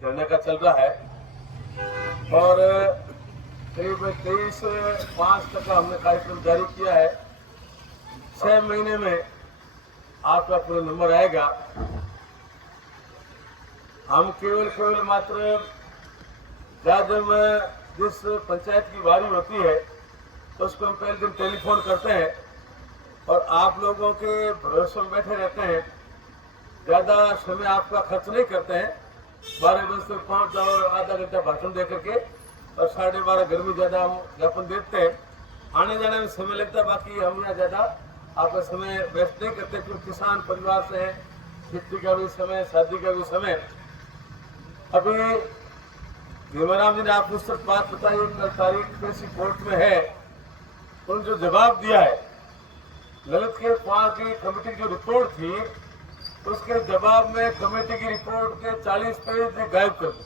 धरने का चल रहा है और करीब 23/5 तक का हमने कार्यक्रम जारी किया है। 6 महीने में आपका पूरा नंबर आएगा। हम केवल मात्र जब जिस पंचायत की बारी होती है तो उसको हम पहले दिन टेलीफोन करते हैं और आप लोगों के भरोसे में बैठे रहते हैं। ज़्यादा समय आपका खर्च नहीं करते हैं। 12 बजे तक पहुँच जाओ और आधा घंटा भाषण दे करके और 12:30 घर में ज़्यादा हम ज्ञापन देते हैं। आने जाने में समय लगता है, बाकी हम यहाँ ज़्यादा आपका समय वेस्ट नहीं करते क्योंकि किसान परिवार से हैं, खेती का भी समय, शादी का भी समय। अभी भीमाराम जी ने आपको उस बात बताई, कल तारीख कैसी कोर्ट में है, उन्होंने जो जवाब दिया है ललित के 5 की कमेटी की जो रिपोर्ट थी उसके जवाब में कमेटी की रिपोर्ट के 40 पेज गायब कर दो।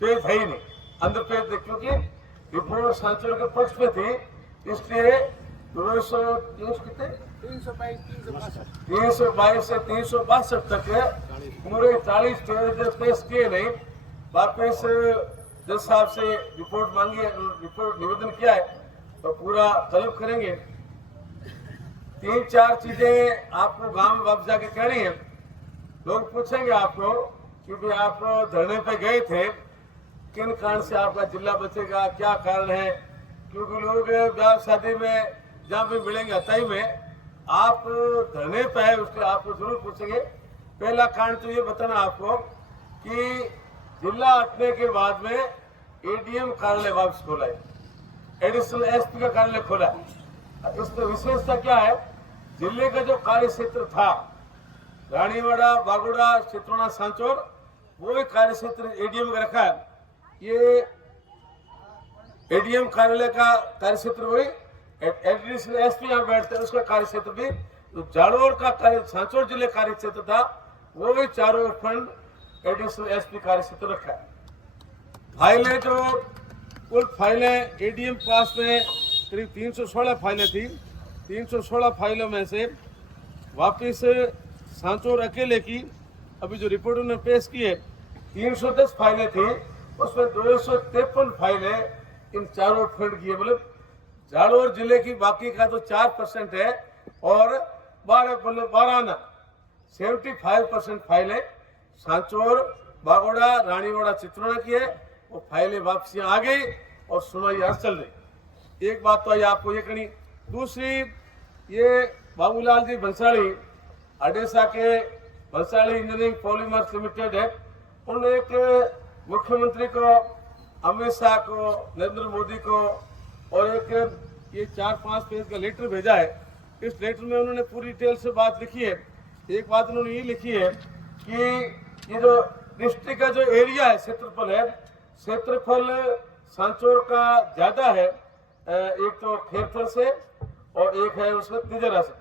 पेज है ही नहीं, अंदर पेज थे क्योंकि रिपोर्ट सांसद के पक्ष में थी, इसलिए 322 से 362 तक पूरे 40 पेश किए नहीं। वापिस जज साहब से रिपोर्ट मांगी है, रिपोर्ट निवेदन किया है तो पूरा तलब करेंगे। 3-4 चीजें आपको गांव में वापस जाके कहनी है। लोग पूछेंगे आपको कि भाई आप धरने पे गए थे, किन कारण से आपका जिला बचेगा, क्या कारण है? क्योंकि लोग ब्याह शादी में जहाँ भी मिलेंगे अताई में आप धरने पे है, उसके आपको जरूर पूछेंगे। पहला कारण तो ये बताना आपको कि जिला हटने के बाद में एडीएम कार्यालय वापस खोला है, एडिशनल एसपी का कार्यालय खोला है। इसमें विशेषता क्या है, जिले का जो कार्य क्षेत्र था रानीवाड़ा, बागोड़ा, चित्रोना, सांचौर, वो भी कार्य क्षेत्र एडीएम का रखा है। ये एडीएम कार्यालय का कार्य क्षेत्र वही, एडिशनल एसपी यहाँ बैठते हैं उसका कार्य क्षेत्र भी, तो जालोर का कार्य सांचौर जिले कार्य क्षेत्र था वो भी चारों फंड एडिशनल एसपी कार्य क्षेत्र रखा है। फाइलें जो कुल फाइलें एडीएम पास में करीब 316 फाइलें थी, 316 फाइलों में से वापिस सांचौर अकेले की अभी जो रिपोर्ट उन्होंने पेश की है 310 फाइलें थी, उसमें 253 फाइलें इन चारों फंड की है। मतलब जालोर जिले की बाकी का तो 4% है और 75% फाइलें सांचौर, बागोड़ा, रानीवाड़ा, चित्रोना की है। वो फाइलें वापसी आ गई और सुनवाई आज चल रही। एक बात तो ये आपको ये करनी। दूसरी, ये बाबूलाल जी भंसाली अडेसा के भंसाली इंजीनियरिंग पॉलीमर्स लिमिटेड है, उन्होंने एक मुख्यमंत्री को, अमित शाह को, नरेंद्र मोदी को और एक ये 4-5 पेज का लेटर भेजा है। इस लेटर में उन्होंने पूरी डिटेल से बात लिखी है। एक बात उन्होंने ये लिखी है कि ये जो डिस्ट्रिक्ट का जो एरिया है, क्षेत्रफल सांचौर का ज्यादा है, एक तो खेरथल से और एक है उसका तिजरा से,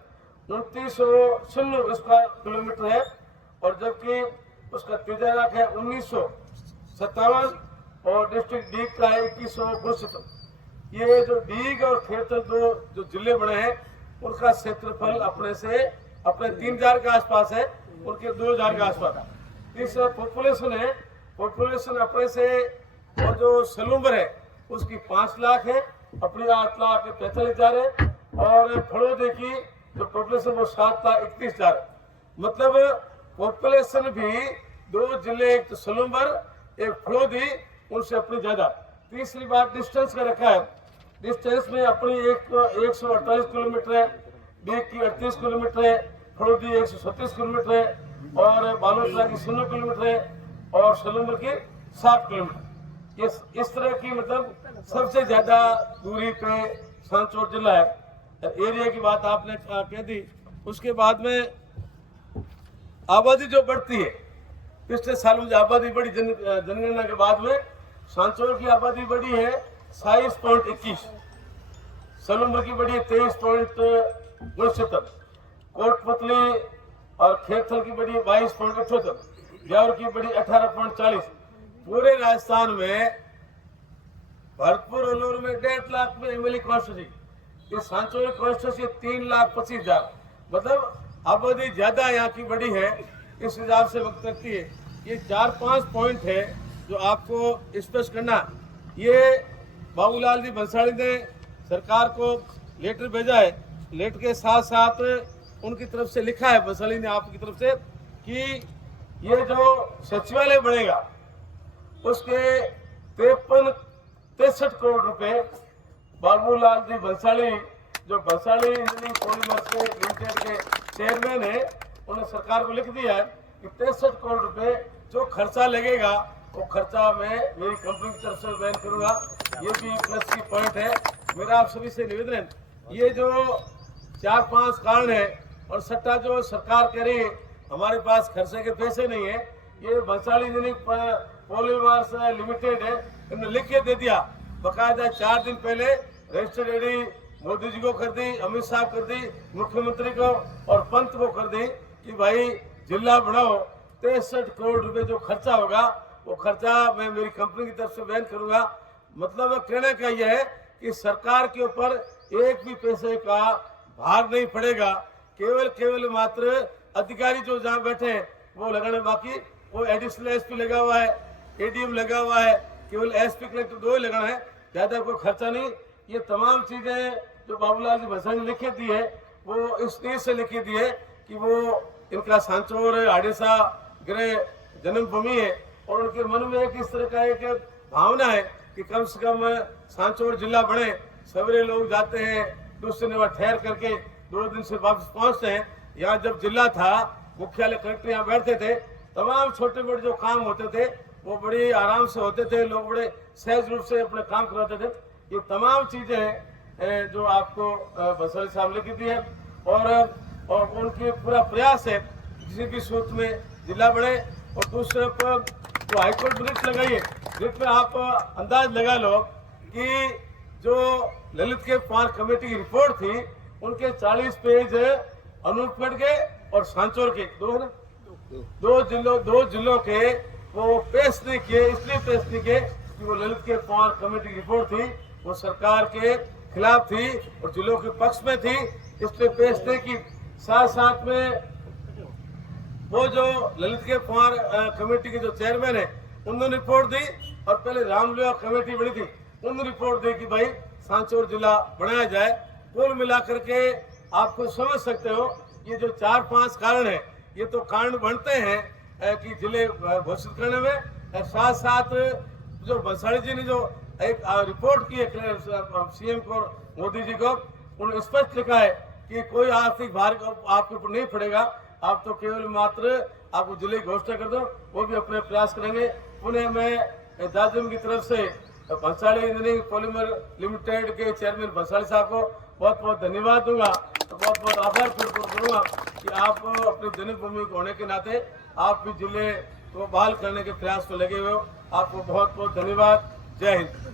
2996 स्क्वायर किलोमीटर है और जबकि उसका तिजरा है 1957 और डिस्ट्रिक्ट डीग का है 2169। ये जो डीग और खेरथल दो जो जिले बने हैं उनका क्षेत्रफल अपने 3000 के आसपास है, उनके 2000 के आसपास। इस पॉपुलेशन है, पॉपुलेशन अपने से और जो सलूम्बर है उसकी 5 लाख है, अपनी 8,45,000 है और फड़ोदे की जो पॉपुलेशन वो 7,31,000 है। मतलब पॉपुलेशन भी 2 जिले, एक तो सलूम्बर एक फड़ोदी, उनसे अपनी ज्यादा। तीसरी बात डिस्टेंस का रखा है, डिस्टेंस में अपनी 148 किलोमीटर है, डीग की 38 किलोमीटर है, फड़ोदी 137 किलोमीटर है और बालोतरा की 16 किलोमीटर है और सलूम्बर की 7 किलोमीटर। इस तरह की मतलब सबसे ज्यादा दूरी पे सांचौर जिला है। एरिया की बात आपने कह दी। उसके बाद में आबादी जो बढ़ती है, पिछले सालों में आबादी बढ़ी, जनगणना के बाद में सांचौर की आबादी बढ़ी है 27.21, सलूम्बर की बढ़ी है 23.69, कोटपतली और खेरथल की बढ़ी 22.78, ब्यावर की बढ़ी 18.40। पूरे राजस्थान में भरतपुर उन्नूर में 1.5 लाख में एमएलए कॉन्स्टिट्यूंसी, ये सांचौर कॉन्स्टिट्यूंसी 3,25,000। मतलब आबादी ज्यादा यहाँ की बड़ी है, इस हिसाब से वक्त रखती है। ये 4-5 पॉइंट है जो आपको स्पष्ट करना, ये बाबूलाल जी भंसाली ने सरकार को लेटर भेजा है। लेटर के साथ साथ उनकी तरफ से लिखा है, भंसाली ने आपकी तरफ से, कि ये जो सचिवालय बनेगा उसके 63 करोड़ रुपए बाबूलाल जी भंसाली, जो भंसाली इंजीनियरिंग पॉलीमर्स लिमिटेड के चेयरमैन है, उन्होंने सरकार को लिख दिया है कि 63 करोड़ रुपए जो खर्चा लगेगा वो खर्चा मैं मेरी कंपनी की तरफ से वहन करूंगा। ये भी प्लस की पॉइंट है। मेरा आप सभी से निवेदन है, ये जो 4-5 कारण है और सट्टा जो सरकार कह रही है हमारे पास खर्चे के पैसे नहीं है, ये भंसाली इंजीनियरिंग पॉलीमर्स लिमिटेड है, इन्होंने लिख के दे दिया बकायदा। 4 दिन पहले रजिस्टर्ड एडी मोदी जी को कर दी, अमित शाह कर दी, मुख्यमंत्री को और पंत को कर दी कि भाई जिला बनाओ। 63 करोड़ रुपए जो खर्चा होगा वो खर्चा मैं मेरी कंपनी की तरफ से वहन करूंगा। मतलब कहने का यह है कि सरकार के ऊपर एक भी पैसे का भार नहीं पड़ेगा। केवल मात्र अधिकारी जो जहाँ बैठे हैं वो लगाने, बाकी वो एडिशनल एसपी लगा हुआ है, एडीएम लगा हुआ है, केवल एसपी कलेक्टर 2 ही लगाना है, ज्यादा कोई खर्चा नहीं। ये तमाम चीजें जो बाबूलाल जी भंसाली ने लिखी दी है वो इस नीयत से लिखी दी है कि वो इनका सांचौर हाड़ेसा गृह जन्मभूमि है और उनके मन में एक इस तरह का एक भावना है कि कम से कम सांचौर जिला बने। सवेरे लोग जाते हैं, दूसरे दिन वहाँ ठहर करके 2 दिन से वापस पहुंचते हैं। यहाँ जब जिला था, मुख्यालय कलेक्टर यहाँ बैठते थे, तमाम छोटे मोटे जो काम होते थे वो बड़ी आराम से होते थे, लोग बड़े सहज रूप से अपने काम करवाते थे। ये तमाम चीजें हैं जो आपको भंसाली साहब लिखी दी है और उनकी पूरा प्रयास है किसी भी सूरत में जिला बने। और दूसरे पर जो हाईकोर्ट में रिट लगाई है, रिट में आप अंदाज लगा लो कि जो ललित के पार कमेटी की रिपोर्ट थी उनके 40 पेज अनूपगढ़ के और सांचौर के दो जिलों के वो पेश नहीं किए। इसलिए पेश नहीं किए कि वो ललित के पार कमेटी की रिपोर्ट थी, वो सरकार के खिलाफ थी और जिलों के पक्ष में थी, इसलिए पेश नहीं की। साथ में वो जो ललित के कुमार कमेटी के जो चेयरमैन है उन्होंने रिपोर्ट दी और पहले रामलीला कमेटी बनी थी, उन्होंने रिपोर्ट दी कि भाई सांचौर जिला बनाया जाए। कुल मिलाकर के आपको समझ सकते हो ये जो 4-5 कारण है, ये तो कारण बनते हैं कि जिले घोषित करने में। साथ साथ जो भंसाली जी ने जो एक रिपोर्ट की है सीएम को, मोदी जी को, उन्होंने स्पष्ट लिखा है कि कोई आर्थिक भार आपके ऊपर नहीं पड़ेगा, आप तो केवल मात्र आपको जिले की घोषणा कर दो, वो भी अपने प्रयास करेंगे। पुनः मैं जाजम की तरफ से भंसाली इंजीनियरिंग पॉलीमर लिमिटेड के चेयरमैन भंसाली साहब को बहुत बहुत धन्यवाद दूंगा, तो बहुत बहुत आभार प्रकट करूंगा कि आप अपनी जन्मभूमि होने के नाते आप भी जिले को बहाल करने के प्रयास में लगे हुए हो। आपको बहुत बहुत धन्यवाद। जय हिंद।